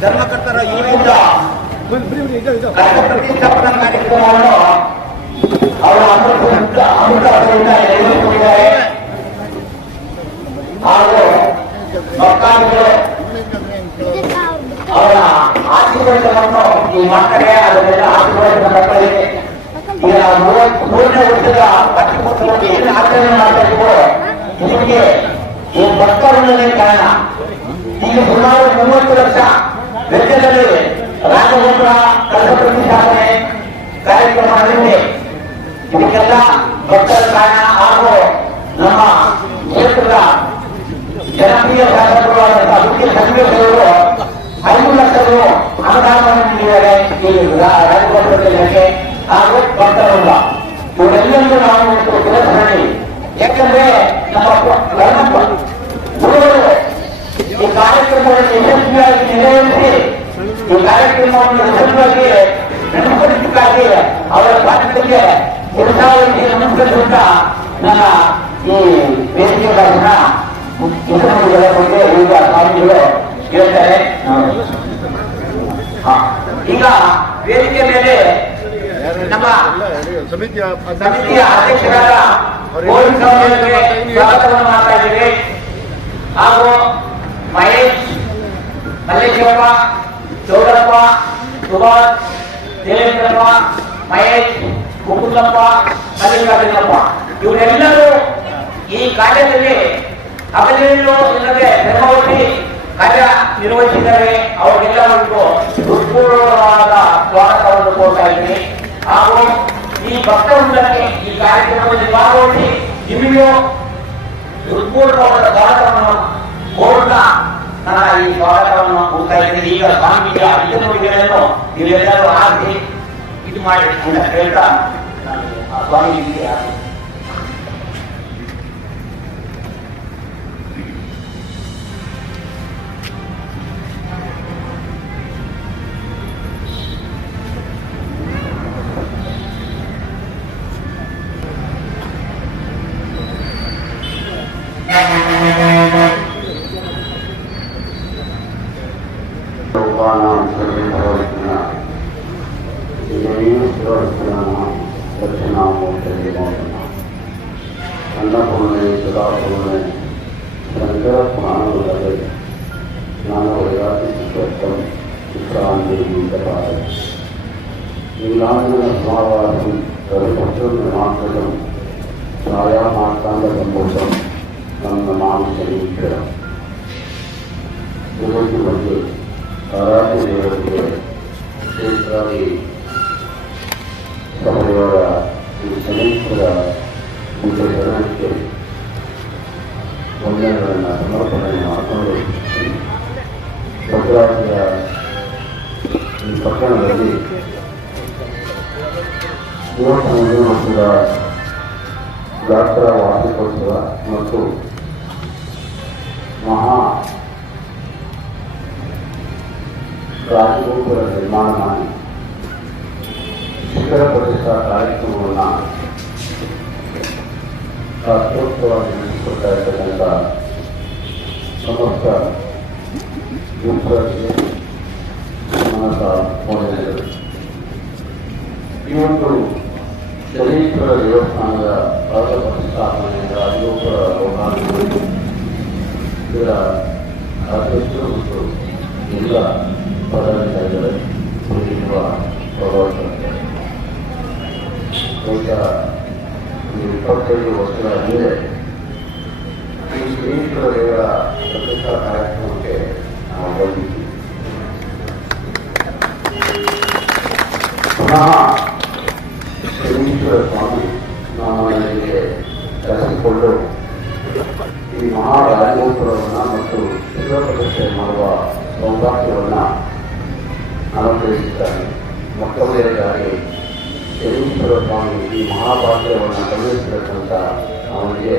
ಧರ್ಮಕರ್ತರ ಯುವಕರಿಂದ ಪ್ರತಿಷ್ಠಾಪನಾ ಕಾರ್ಯಕ್ರಮವನ್ನು ಅವರ ಅಮೃತದಿಂದ ನೆರವೇರಿಸಿದ್ದಾರೆ. ಹಾಗೂ ಭಕ್ತಾದಿಗಳು ಅವರ ಆಶೀರ್ವಾದವನ್ನು ಈ ಮಕ್ಕಳೇ ಅದನ್ನೆಲ್ಲ ಆಶೀರ್ವಾದ ಮಕ್ಕಳಿಗೆ ಈಗ 3ನೇ ವರ್ಷದ ಪಠ್ಯಪುಸ್ತಕದಲ್ಲಿ ಏನು ಆಚರಣೆ ಮಾಡ್ತಾ ಇದ್ದೀವೋ ಇದಕ್ಕೆ ಈ ಭಕ್ತವೃಂದನೇ ಕಾರಣ. ಈಗ ಸುಮಾರು 30 ಲಕ್ಷ ವೆಚ್ಚದಲ್ಲಿ ರಾಜಗೋಪುರ ಕಳಸ ಪ್ರತಿಷ್ಠಾಪನೆ ಕಾರ್ಯಕ್ರಮ ನಡೆದಿದೆ. ಇದಕ್ಕೆಲ್ಲ ಭಕ್ತರ ಕಾರಣ ಹಾಗೂ ನಮ್ಮ ಕ್ಷೇತ್ರದ ಜನಪ್ರಿಯ ಶಾಸಕರಾದಂತಹ ಮುಖ್ಯ ಸಚಿವರು 5 ಲಕ್ಷ ಅನುದಾನವನ್ನು ನೀಡಿದ್ದಾರೆ ಈ ರಾಜಗೋಪುರಕ್ಕೆ ಹಾಗೂ ಭಕ್ತರಿಂದ. ಇವರೆಲ್ಲರಿಗೂ ನಾವು ತಿರಸ್ಕರಣೆ. ಯಾಕಂದ್ರೆ ನಮ್ಮ ಗುರುಗಳು ಈ ಕಾರ್ಯಕ್ರಮವನ್ನು ಯಶಸ್ವಿಯಾಗಿ ನೆರವೇರಿಸಿ ಈ ಕಾರ್ಯಕ್ರಮವನ್ನು ಯಶಸ್ವಿಯಾಗಿ ನಡೆಸಲಿಕ್ಕಾಗಿ ಅವರ ಸ್ವಾತಂತ್ರ್ಯಕ್ಕೆ ಕೆಲಸವಹಿಸಿ ನಮಸ್ಕರಿಸುತ್ತ ನನ್ನ ಈ ವೇದಿಕೆಗಳನ್ನ ಮುಖ್ಯಮಂತ್ರಿಗಳ ಬಗ್ಗೆ ಈಗ ಸ್ವಾಮಿಗಳು ಹೇಳ್ತಾರೆ. ಈಗ ವೇದಿಕೆ ಮೇಲೆ ನಮ್ಮ ಸಮಿತಿಯ ಅಧ್ಯಕ್ಷರಾದ ಗೋವಿಂದ ಅವರಿಗೆ ಸ್ವಾಗತವನ್ನು ಮಾಡ್ತಾ ಇದ್ದೀವಿ. ಹಾಗೂ ಮಹೇಶ್, ಮಲ್ಲೇಶ್ವರಪ್ಪ, ಚೌಡಪ್ಪ, ಸುಭಾಷ್, ದೇವೇಂದ್ರಪ್ಪ, ಮಹೇಶ್, ಮುಕುಂದಪ್ಪ, ಮಲ್ಲಿಕಾರ್ಜುನಪ್ಪ ಇವರೆಲ್ಲರೂ ಈ ಕಾರ್ಯದಲ್ಲಿ ಹಗಲಿರುಳು ಇಲ್ಲದೆ ಶ್ರಮವಹಿಸಿ ಕಾರ್ಯ ನಿರ್ವಹಿಸಿದ್ದಾರೆ. ಅವರಿಗೆಲ್ಲರಿಗೂ ಹೃತ್ಪೂರ್ವಕವಾದ ಸ್ವಾಗತವನ್ನು ಕೋರ್ತಾ ಇದ್ದೀನಿ. ಹಾಗೂ ಈ ಭಕ್ತವೃಂದಕ್ಕೆ ಈ ಕಾರ್ಯಕ್ರಮದಲ್ಲಿ ಭಾಗವಹಿಸಿ ನಿಮಗೂ ಹೃತ್ಪೂರ್ವಕವಾದ ಸ್ವಾಗತವನ್ನು ಕೋರ್ತಾ ನನ್ನ ಈ ಸ್ವಾಗತವನ್ನು ಕೋರ್ತಾ ಇದ್ದೀನಿ. ಈಗ ಸ್ವಾಮೀಜಿಯ ಅಧಿಕಾರಿಗಳನ್ನು ನೀವೆಲ್ಲರೂ ಆಗಿ ಇದು ಮಾಡಿ ಅಂತ ಹೇಳ್ತಾ ಸ್ವಾಮೀಜಿಗೆ ಅನ್ನಪೂರ್ಣೆ ಸದಾಪೂರ್ಣೆ ಶಂಕರ ಪ್ರಾಣವಲ್ಲದೆ ಜ್ಞಾನವೈರಾಗ್ಯಂ ವಿಶ್ರಾಂತಿ ನೀಲಾಂಜನ ಸಮಾವಾಸಂ ತರುಪಕ್ಷಂ ಛಾಯಾಮಾರ್ತಾಂಡ ಸಂಭೂತಂ ನನ್ನ ಮಾಂಸೀಕರ ಇವತ್ತು ಬಗ್ಗೆ ಆರಾಧ್ಯ ದೇವರಿಗೆ ಕ್ಷೇತ್ರಾದಿ ಸಭೆಯವರ ಈ ಶನೇಶ್ವರ ಶರಣಕ್ಕೆ ವಂದನೆಗಳನ್ನು ಸಮರ್ಪಣೆ ಮಾಡಿಕೊಂಡು ಭದ್ರಾವತಿಯ ಈ ಪಟ್ಟಣದಲ್ಲಿ ವರ್ಷದ ಜಾತ್ರಾ ವಾರ್ಷಿಕೋತ್ಸವ ಮತ್ತು ಮಹಾ ರಾಜಗೋಪುರ ನಿರ್ಮಾಣ ಮಾಡಿ ಶಿಖರ ಪ್ರತಿಷ್ಠಾ ಕಾರ್ಯಕ್ರಮವನ್ನು ಶಾಸ್ತ್ರೋಕ್ತವಾಗಿ ನಡೆಸಿಕೊಡ್ತಾ ಇರ್ತಕ್ಕಂಥ ಸಮಸ್ತ ಯುವಕರಿಗೆ ಮನಸ ವಂದನೆಗಳು. ಇವತ್ತು ಶನೀಶ್ವರ ದೇವಸ್ಥಾನದ ಕಳಸ ಪ್ರತಿಷ್ಠಾಪನೆ ರಾಜಗೋಪುರ ಲೋಕಾರ್ಪಣೆ ಇದರ ಅಧ್ಯಕ್ಷರು ಮತ್ತು ಎಲ್ಲ ಪದಾಧಿಕಾರಿಗಳು ಕುರಿತಿರುವ ಪ್ರವಾಸಗಳು 25 ವರ್ಷಗಳ ಹಿಂದೆ ಈ ಶನೀಶ್ವರ ದೇವರ ಪ್ರತಿಷ್ಠಾ ಕಾರ್ಯಕ್ರಮಕ್ಕೆ ನಾವು ಬಂದಿದ್ದೀವಿ. ಪುನಃ ಶನೀಶ್ವರ ಸ್ವಾಮಿ ನಮ್ಮಲ್ಲಿಗೆ ಕರೆಸಿಕೊಂಡು ಈ ಮಹಾರಾಜಗೋಪುರವನ್ನು ಮತ್ತು ಶಿವ ಪ್ರತಿಷ್ಠೆ ಮಾಡುವ ಸೌಭಾಗ್ಯವನ್ನು ಅನುಗ್ರಹಿಸಿದ್ದಾರೆ. ಮೊಟ್ಟಮೊದಲನೇದಾಗಿ ಶನೀಶ್ವರ ಸ್ವಾಮಿ ಈ ಮಹಾಭಾಗ್ಯವನ್ನು ಗಮನಿಸಬೇಕಂತ ಅವನಿಗೆ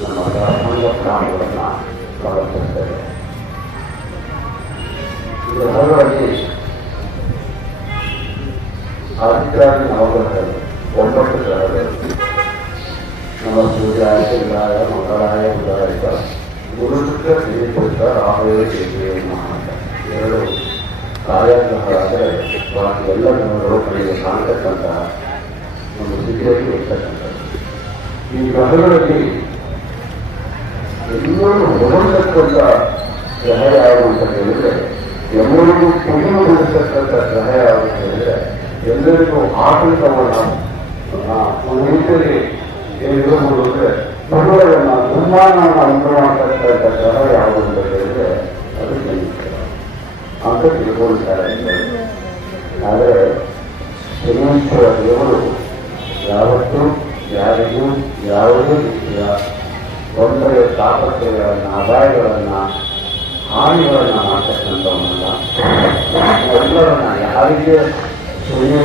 ನಮ್ಮ ದಾಸಂಗ ಪ್ರಾಣಗಳನ್ನು ಸಮರ್ಪಿಸ್ತೇವೆ. ಇದರ ಹೊರಗಾಗಿ ಆದಿತ್ಯಾದಿ ನವಗ್ರಹಗಳು 9 ಗ್ರಹಗಳು. ನಮ್ಮ ಸೂರ್ಯಾಯ ಇಂದ್ರಾಯ ಮಂಗಳಾಯ ಬುಧಾಯ ಗುರು ಶುಕ್ರ ಶನಿ ಪುತ್ರ ರಾಹುವೇ ಕೇತುವೇ ನಮಃ. 2 ಕಾರ್ಯಗ್ರಹಗಳಾದರೆ ಬಾಕಿ ಎಲ್ಲ ಗ್ರಹಗಳು ಕಡೆಗೆ ಕಾಣತಕ್ಕಂತಹ ಒಂದು ಸ್ಥಿತಿಯಲ್ಲಿ ಇರ್ತಕ್ಕಂಥದ್ದು. ಈ ಗ್ರಹಗಳಲ್ಲಿ ಎಲ್ಲರೂ ಹೊರತಕ್ಕಂಥ ಗ್ರಹ ಯಾವುದು ಅಂತ ಹೇಳಿದ್ರೆ, ಎಲ್ಲರಿಗೂ ಪುಣ್ಯಗೊಳಿಸತಕ್ಕಂಥ ಗ್ರಹ ಯಾವುದು ಅಂತ ಹೇಳಿದ್ರೆ, ಎಲ್ಲರಿಗೂ ಆತಂಕವನ್ನು ಒಂದು ರೀತಿಯಲ್ಲಿ ಏನಿರಬಹುದು ಅಂದ್ರೆ ಪ್ರಭುಗಳನ್ನ ದುರ್ಮಾನವನ್ನು ಉಂಟು ಮಾಡತಕ್ಕಂಥ ಗ್ರಹ ಯಾವುದು ಅಂತ ಹೇಳಿದ್ರೆ ಅದು ಶನೀಶ್ವರ ಅಂತ ತಿಳ್ಕೊಳ್ತಾರೆ. ಆದರೆ ಶನೀಶ್ವರ ದೇವರು ಯಾವತ್ತೂ ಯಾರಿಗೂ ಯಾವುದೇ ರೀತಿಯ ತೊಂದರೆ, ತಾಪತ್ರೆಗಳನ್ನು, ಅಪಾಯಗಳನ್ನು, ಹಾನಿಗಳನ್ನು ಮಾಡ್ತಕ್ಕಂಥವನ್ನಲ್ಲ. ಎಲ್ಲರನ್ನ ಯಾರಿಗೆ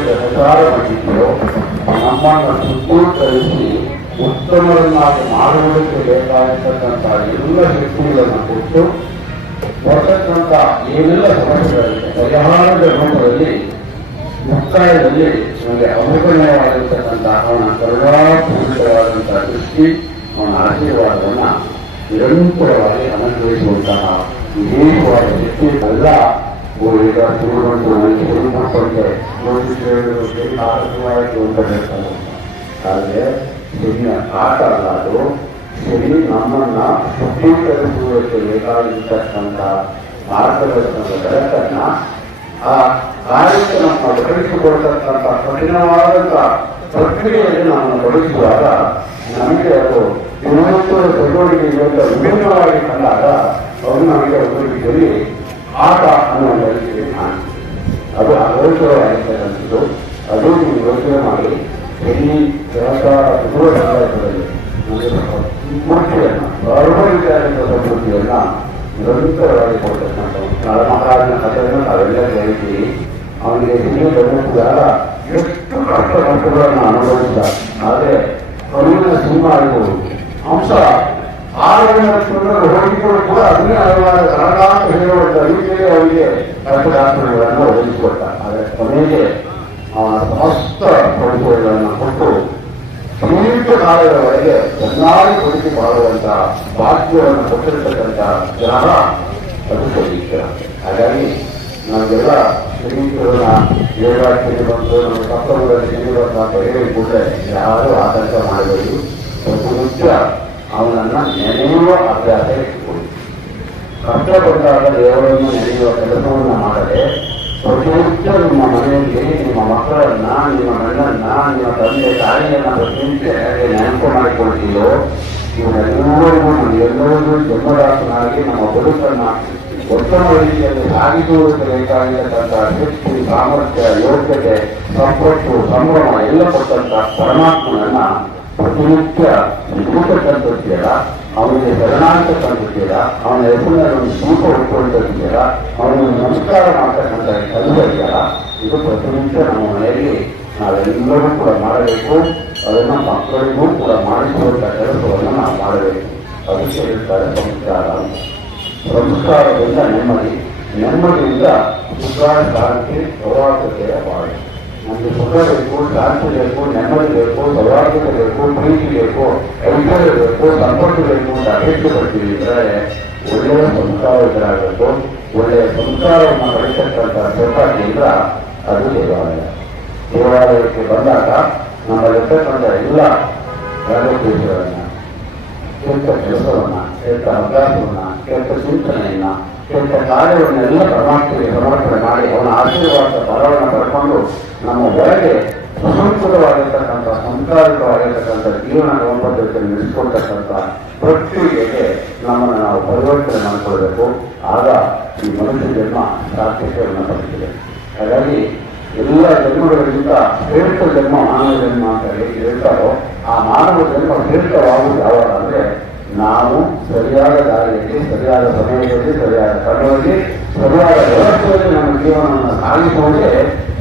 ಸಹಕಾರ ಮಾಡಿದೆಯೋ ನಮ್ಮನ್ನು ಸುತ್ತೂಕರಿಸಿ ಉತ್ತಮರನ್ನಾಗಿ ಮಾಡುವುದಕ್ಕೆ ಬೇಕಾಗಿರ್ತಕ್ಕಂಥ ಎಲ್ಲ ಶಕ್ತಿಗಳನ್ನು ಕೊಟ್ಟು ಬರ್ತಕ್ಕಂಥ ಏನೆಲ್ಲ ಸಮಸ್ಯೆಗಳಿವೆ ಪರಿಹಾರದ ರೂಪದಲ್ಲಿ ಮುಕ್ತಾಯದಲ್ಲಿ ನಮಗೆ ಅನುಕರಣೀಯವಾಗಿರ್ತಕ್ಕಂಥ ಅವನ ಕರುಣಾಪೂರಿತವಾದಂತಹ ದೃಷ್ಟಿ, ಅವನ ಆಶೀರ್ವಾದವನ್ನು ನಿರಂತರವಾಗಿ ಅನುಗ್ರಹಿಸುವಂತಹ ವಿಶೇಷವಾದ ಶಕ್ತಿ ಎಲ್ಲ ಈಗ ಶುರುಗೊಂಡು ಶುರು ಮಾಡಿಕೊಂಡೆ ಆರೋಗ್ಯವಾಯಿತು ಅಂತ ಹೇಳ್ತಾರೆ. ಆದರೆ ಶನಿಯ ಆಟ ಅಲ್ಲ ಅದು. ಶನಿ ನಮ್ಮನ್ನ ಶುದ್ಧೀಕರಿಸುವುದಕ್ಕೆ ಬೇಕಾಗಿರ್ತಕ್ಕಂಥ ಮಾರ್ಗದರ್ಶನದ ಬೆಳಕನ್ನ ಆ ಕಾರ್ಯಕ್ಕೆ ನಮ್ಮ ಒದಗಿಸಿಕೊಡ್ತಕ್ಕಂಥ ಕಠಿಣವಾದಂಥ ಪ್ರಕ್ರಿಯೆಯಲ್ಲಿ ನಾವು ತೊಡಗಿಸುವಾಗ ನಮಗೆ ಅದು ಇನ್ನೊಂದರ ಚಟುವಟಿಕೆಗಳಿಂದ ವಿಭಿನ್ನವಾಗಿ ಕಂಡಾಗ ಅದು ನಮಗೆ ಒಂದು ರೀತಿಯಲ್ಲಿ ಆಟ ಅನ್ನೋ ರೀತಿಯಲ್ಲಿ ಕಾಣಿಸ್ತದೆ. ಅದು ಅಗೋಚರವಾಗಿರ್ತಕ್ಕಂಥದ್ದು. ಅದು ನೀವು ಯೋಚನೆ ಮಾಡಿ ಶನಿ ಸಹಕಾರ ದೂರ ಸಂದರ್ಭದಲ್ಲಿ ಮುಖ್ಯವನ್ನು ಸರ್ವವಿಚಾರಿತ ಸಮೃದ್ಧಿಯನ್ನ ನಿರಂತರವಾಗಿ ಕೊಡ್ತಕ್ಕಂಥದ್ದು. ನಳಮಹಾರಾಜನ ಕಥೆಯನ್ನು ನಾವೆಲ್ಲ ಕೇಳಿದ್ದೀವಿ. ಅವನಿಗೆ ಶನಿ ಬಂದಾಗ ಎಷ್ಟು ಕಷ್ಟಗಳನ್ನು ಅನುಭವಿಸಿದ. ಆದರೆ ಕರುವಿನ ಸಿಂಹ ಆಗಿರುವುದು ಅಂಶ 6 ಲಕ್ಷಗಳು ಹೋಗಿಗಳು ಕೂಡ ಅದನ್ನೇ ಹಣಕಾಸು ಹೇಳುವಂತ ರೀತಿಯಲ್ಲಿ ಅವರಿಗೆ ಕಷ್ಟಗಳನ್ನು ಒದಗಿಸಿಕೊಟ್ಟ. ಆದರೆ ಕೊನೆಗೆ ಅವನ ಸಮಸ್ತ ಪರಿಚಯಗಳನ್ನು ಕೊಟ್ಟು ದೀರ್ಘ ಕಾಲದವರೆಗೆ ಚೆನ್ನಾಗಿ ಬದುಕಿ ಬಾಳುವಂತ ಭಾಗ್ಯವನ್ನು ಕೊಟ್ಟಿರ್ತಕ್ಕಂಥ ಗ್ರಹ ಅದು ಶನೀಶ್ವರ. ಹಾಗಾಗಿ ನಮಗೆಲ್ಲ ಶನೀಶ್ವರನ ಏಳಾಗ್ತೀನಿ ಬಂದು ನಮ್ಮ ಸಪ್ತಮದಲ್ಲಿ ಶನಿ ಬಂದ ಅಂತ ಹೇಳಿ ಕೂಡಲೇ ಯಾರು ಆತಂಕ ಮಾಡಬೇಕು. ಒಂದು ಮುಖ್ಯ ಅವನನ್ನ ನೆನೆಯುವ ಅಭ್ಯಾಸ ಇಟ್ಟುಕೊಳ್ಳಿ. ಕಷ್ಟ ಬಂದಾಗ ದೇವರನ್ನು ನೆನೆಯುವ ಕೆಲಸವನ್ನು ಮಾಡದೆ ಪ್ರತಿನಿತ್ಯ ನಿಮ್ಮ ಮನೆಯಲ್ಲಿ ನಿಮ್ಮ ಮಕ್ಕಳನ್ನ, ನಿಮ್ಮ ಗಂಡನ್ನ, ನಿಮ್ಮ ತಂದೆ ತಾಯಿಯನ್ನ ಪ್ರತಿನಿತ್ಯ ನೆನಪು ಮಾಡಿಕೊಳ್ತೀಯೋ ಇವರೆಲ್ಲರಿಗೂ ಎಲ್ಲರಿಗೂ ಜನ್ಮದಾಸನಾಗಿ ನಮ್ಮ ಬದುಕನ್ನ ಉತ್ತಮ ರೀತಿಯಲ್ಲಿ ಸಾಗಿಸುವುದಕ್ಕೆ ಬೇಕಾಗಿರತಕ್ಕಂಥ ಶಕ್ತಿ, ಸಾಮರ್ಥ್ಯ, ಯೋಗ್ಯತೆ, ಸಂಪತ್ತು, ಸಂಭ್ರಮ ಎಲ್ಲ ಕೊಟ್ಟಂತ ಪರಮಾತ್ಮನನ್ನ ಪ್ರತಿನಿತ್ಯ ಸ್ಮರಿಸತಕ್ಕಂಥದ್ದೀರ, ಅವನಿಗೆ ಶರಣಾಗತಕ್ಕಂಥದ್ದೀರ, ಅವನ ಹೆಸರಿನಲ್ಲಿ ಒಂದು ಸೂಪ ಉಟ್ಕೊಳ್ತಿದ್ದೀರ, ಅವನಿಗೆ ನಮಸ್ಕಾರ ಮಾಡ್ತಕ್ಕಂಥ ಕೆಲಸ ಇದೆಯಲ್ಲ, ಇದು ಪ್ರತಿನಿತ್ಯ ನಮ್ಮ ಮನೆಯಲ್ಲಿ ನಾವೆಲ್ಲರೂ ಕೂಡ ಮಾಡಬೇಕು. ಅದನ್ನು ಮಕ್ಕಳಿಗೂ ಕೂಡ ಮಾಡಿಸುವಂಥ ಕೆಲಸವನ್ನು ನಾವು ಮಾಡಬೇಕು. ಅದಕ್ಕೆ ಹೇಳ್ತಾರೆ ಸಂಸ್ಕಾರ. ಸಂಸ್ಕಾರದಿಂದ ನೆಮ್ಮದಿ, ನೆಮ್ಮದಿಯಿಂದ ಸುಖ, ಶಾಂತಿ, ಸೌಹಾರ್ದತೆಯ ಬಾಳು. ನಮಗೆ ಸುಖ ಬೇಕು, ಶಾಂತಿ ಬೇಕು, ನೆಮ್ಮದಿ ಬೇಕು, ಸೌಹಾರ್ದತೆ ಬೇಕು, ಪ್ರೀತಿ ಬೇಕು, ಐಶ್ವರ್ಯ ಬೇಕು, ಸಂಪತ್ತು ಬೇಕು ಅಂತ ಅಪೇಕ್ಷೆ ಪಡ್ತೀವಿ ಇದ್ರೆ ಒಳ್ಳೆಯ ಸಂಸ್ಕಾರ ಎದುರಾಗಬೇಕು. ಒಳ್ಳೆಯ ಸಂಸ್ಕಾರವನ್ನು ಪಡಿಸತಕ್ಕಂಥ ಸ್ವಲ್ಪ ಕೇಂದ್ರ ಅದು ದೇವಾಲಯ. ದೇವಾಲಯಕ್ಕೆ ಬಂದಾಗ ನಮ್ಮಲ್ಲಿರ್ತಕ್ಕಂಥ ಎಲ್ಲ ರಾಜಕೀಯಗಳನ್ನ, ಕೆಟ್ಟ ಕೆಲಸವನ್ನ, ಕೆಟ್ಟ ಅಭ್ಯಾಸವನ್ನ, ಕೆಟ್ಟ ಚಿಂತನೆಯನ್ನ, ಕೆಟ್ಟ ಕಾರ್ಯವನ್ನೆಲ್ಲ ಪರಮಾತ್ಮರಿಗೆ ಸಮರ್ಪಣೆ ಮಾಡಿ ಅವನ ಆಶೀರ್ವಾದ ಬಲವನ್ನು ಪಡ್ಕೊಂಡು ನಮ್ಮ ಒಳಗೆ ಸುಸಂಸ್ಕೃತವಾಗಿರ್ತಕ್ಕಂಥ, ಸಂಸ್ಕಾರಿತವಾಗಿರ್ತಕ್ಕಂಥ ಜೀವನ ಪದ್ಧತಿಯನ್ನು ನಡೆಸಿಕೊಳ್ತಕ್ಕಂಥ ಪ್ರಕ್ರಿಯೆಗೆ ನಮ್ಮನ್ನು ನಾವು ಪರಿವರ್ತನೆ ಮಾಡಿಕೊಳ್ಬೇಕು. ಆಗ ಈ ಮನುಷ್ಯ ಜನ್ಮ ಸಾರ್ಥಕ್ಯವನ್ನು ಪಡೆದಿದೆ. ಹಾಗಾಗಿ ಎಲ್ಲ ಜನ್ಮಗಳಿಗಿಂತ ಶ್ರೇಷ್ಠ ಜನ್ಮ ಮಾನವ ಜನ್ಮ ಅಂತ ಹೇಳಿ ಹೇಳ್ತಾರೋ ಆ ಮಾನವ ಜನ್ಮ ಶ್ರೇಷ್ಠವಾಗುವುದು ಯಾವಾಗ ಅಂದ್ರೆ ನಾವು ಸರಿಯಾದ ದಾರಿಯಲ್ಲಿ, ಸರಿಯಾದ ಸಮಯದಲ್ಲಿ, ಸರಿಯಾದ ಸ್ಥಳದಲ್ಲಿ, ಸರಿಯಾದ ವ್ಯವಸ್ಥೆಯಲ್ಲಿ ನಮ್ಮ ಜೀವನವನ್ನು ಸಾಗಿಸುವುದೇ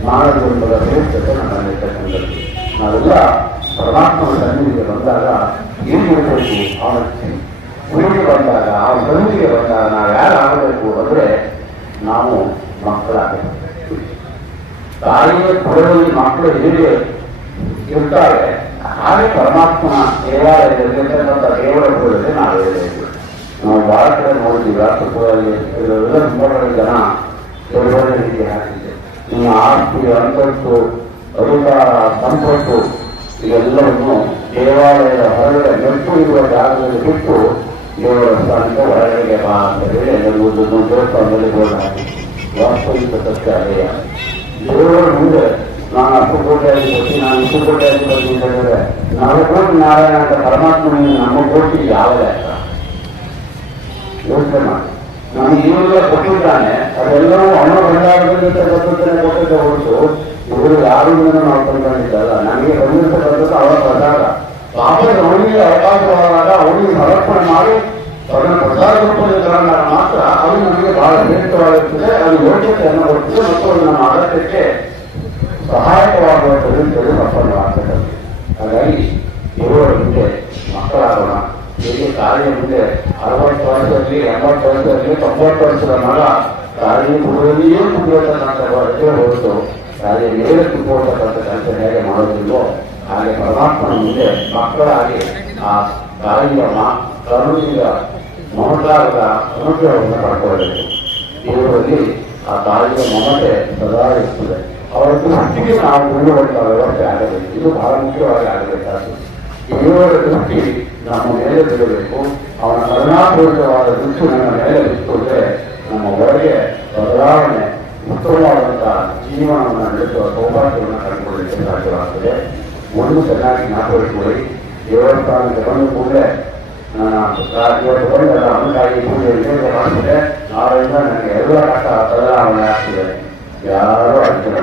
ಮಾನವ ಜನ್ಮದ ಶ್ರೇಷ್ಠತೆ ನಮ್ಮಲ್ಲಿರ್ತಕ್ಕಂಥದ್ದು. ನಾವೆಲ್ಲ ಪರಮಾತ್ಮನ ಸನ್ನಿಧಿಗೆ ಬಂದಾಗ ಏನು ಮಾಡಬೇಕು, ಅವನ ಗುರಿಗೆ ಬಂದಾಗ, ಅವನ ಸನ್ನಿಧಿಗೆ ಬಂದಾಗ ನಾವು ಯಾರು ಆಗಬೇಕು ಅಂದ್ರೆ ನಾವು ಮಕ್ಕಳಾಗಬೇಕು. ತಾಯಿಯ ಕೊಡದಲ್ಲಿ ಮಕ್ಕಳು ಹೇಗೆ ಇರ್ತಾರೆ ಹಾಗೆ ಪರಮಾತ್ಮನ ದೇವಾಲಯದಲ್ಲಿರ್ತಕ್ಕಂಥ ದೇವರ ಕೊಡದಲ್ಲಿ ನಾವು ಹೇಳಿದ್ದೇವೆ. ನಾವು ಬಹಳ ಕಡೆ ನೋಡಿದ್ದೀವಿ ರಾಷ್ಟ್ರಪುರದಲ್ಲಿ ಇರೋದೆಲ್ಲ ತುಂಬ ಕಡೆ ಜನ ಒಳ್ಳೆ ರೀತಿ ಹಾಕಿದೆ. ನಿಮ್ಮ ಆಸ್ತಿ, ಅಂತಸ್ತು, ಅಧಿಕಾರ, ಸಂಪತ್ತು ಇವೆಲ್ಲವನ್ನು ದೇವಾಲಯದ ಹೊರಗಡೆ ಮೆಟ್ಟು ಇರುವ ಜಾಗದಲ್ಲಿ ಬಿಟ್ಟು ದೇವರ ಸ್ಥಾನಕ್ಕೆ ಹೊರಗಡೆಗೆ ಬಾ ಅಂತ ಹೇಳಿ ಎಲ್ಲರಿಗೂ ದೇವಸ್ಥಾನದಲ್ಲಿ ಬೋರ್ಡ್ ಹಾಕಿ ವಾಸ್ತವಿಕ ಸತ್ಯ ಅದೇಯ. ದೇವರ ಮುಂದೆ ನಾನು 10 ಕೋಟಿ ಅಧಿಪತಿ, ನಾನು 20 ಕೋಟಿ ಅಧಿಪತಿ ಹೇಳಿದ್ರೆ 4 ಕೋಟಿ ನಾರಾಯಣ ಅಂತ ಪರಮಾತ್ಮನಿಂದ ನಮ್ಮ ಕೋಟಿ ಯಾವ ಲೆಕ್ಕ? ಯೋಚನೆ ಮಾಡಿ. ನಮಗೆ ಏನೆಲ್ಲ ಕೊಟ್ಟಿದ್ದಾನೆ ಅದೆಲ್ಲವೂ ಅವನ ಭಂಡಾರದಲ್ಲಿ ಕೊಟ್ಟಿದ್ದ ಹೊರತು ಇವರು ಯಾರಿಂದ ನಾವು ತಂದಿದ್ದಲ್ಲ. ನನಗೆ ಬಂದಿರತಕ್ಕಂಥದ್ದು ಅವರ ಪ್ರಸಾದ. ವಾಪಸ್ ಅವನಿಗೆ ಅವಕಾಶವಾದಾಗ ಅವನಿಗೆ ಸಮರ್ಪಣೆ ಮಾಡಿ ಅದನ್ನು ಪ್ರಸಾದ ರೂಪದಲ್ಲಿ ತಗೊಂಡಾಗ ಮಾತ್ರ ಅದು ನಮಗೆ ಬಹಳ ಶ್ರೇಷ್ಠವಾಗಿರ್ತದೆ. ಅದು ಯೋಗ್ಯತೆಯನ್ನು ಕೊಡ್ತದೆ ಮತ್ತು ಅದು ನಮ್ಮ ಅಗತ್ಯಕ್ಕೆ ಸಹಾಯಕವಾಗುವಂಥದ್ದು ಅಂತೇಳಿ ಸಂಪನ್ನವಾಗ್ತದೆ. ಹಾಗಾಗಿ ಇವರ ಮುಂದೆ ಮಕ್ಕಳಾಗೋಣ. ಹೀಗೆ ತಾಯಿಯ ಮುಂದೆ 60 ವರ್ಷದಲ್ಲಿ 80 ವರ್ಷದಲ್ಲಿ 90 ವರ್ಷದ ಮಗ ತಾಯಿಯ ಬುಡದಲ್ಲಿಯೇ ಕುಡಿಯತಕ್ಕಂಥ ಹೊರಗೆ ಹೊರತು ತಾಯಿಯ ಮೇಲೆ ಕುಟ್ಟುವಂತಕ್ಕಂಥ ಕೆಲಸ ಹೇಗೆ ಮಾಡೋದಿಲ್ವೋ ಹಾಗೆ ಪರಮಾತ್ಮನ ಮುಂದೆ ಮಕ್ಕಳಾಗಿ ಆ ತಾಯಿಯ ಕರುಣಿಯ ಮಮಕಾರದ ಅನುಗ್ರಹವನ್ನು ಪಡ್ಕೊಳ್ಳಬೇಕು. ಇವರಲ್ಲಿ ಆ ತಾಯಿಯ ಮಮತೆ ಸದಾ ಇರ್ತದೆ. ಅವರ ದೃಷ್ಟಿಗೆ ನಾವು ಕೊಳ್ಳುವಂಥ ವ್ಯವಸ್ಥೆ ಆಗಬೇಕು. ಇದು ಬಹಳ ಮುಖ್ಯವಾಗಿ ಆಗಬೇಕಾಗ್ತದೆ. ಇವರ ದೃಷ್ಟಿ ನಮ್ಮ ಮೇಲೆ ಬೀಳಬೇಕು. ಅವನ ಕರುಣಾಪೂರ್ವಕವಾದ ದೃಷ್ಟಿ ನಮ್ಮ ಮೇಲೆ ಬಿಟ್ಟುಕೊಂಡ್ರೆ ನಮ್ಮ ಹೊರಗೆ ಬದಲಾವಣೆ ಉತ್ತಮವಾದಂತಹ ಜೀವನವನ್ನು ನಡೆಸುವ ಸೌಭಾಗ್ಯವನ್ನು ಕಂಡುಕೊಳ್ಳಲಿಕ್ಕೆ ಸಾಧ್ಯವಾಗ್ತದೆ. ಒಂದು ಚೆನ್ನಾಗಿ ಜ್ಞಾಪಕಗೊಳ್ಳಿ. ದೇವಸ್ಥಾನಕ್ಕೆ ಬಂದ ಕೂಡಲೇ ಇವತ್ತು ಬಂದ ಅಮ್ಮಕಾಯಿ ಪೂಜೆ ವಿಶೇಷ ಮಾಡ್ತಿದೆ. ನಾಳೆಯಿಂದ ನನಗೆ ಎಲ್ಲ ಕಷ್ಟ ಬದಲಾವಣೆ ಆಗ್ತಿದೆ. ಯಾರೂ ಅಡ್ಡಿಲ್ಲ.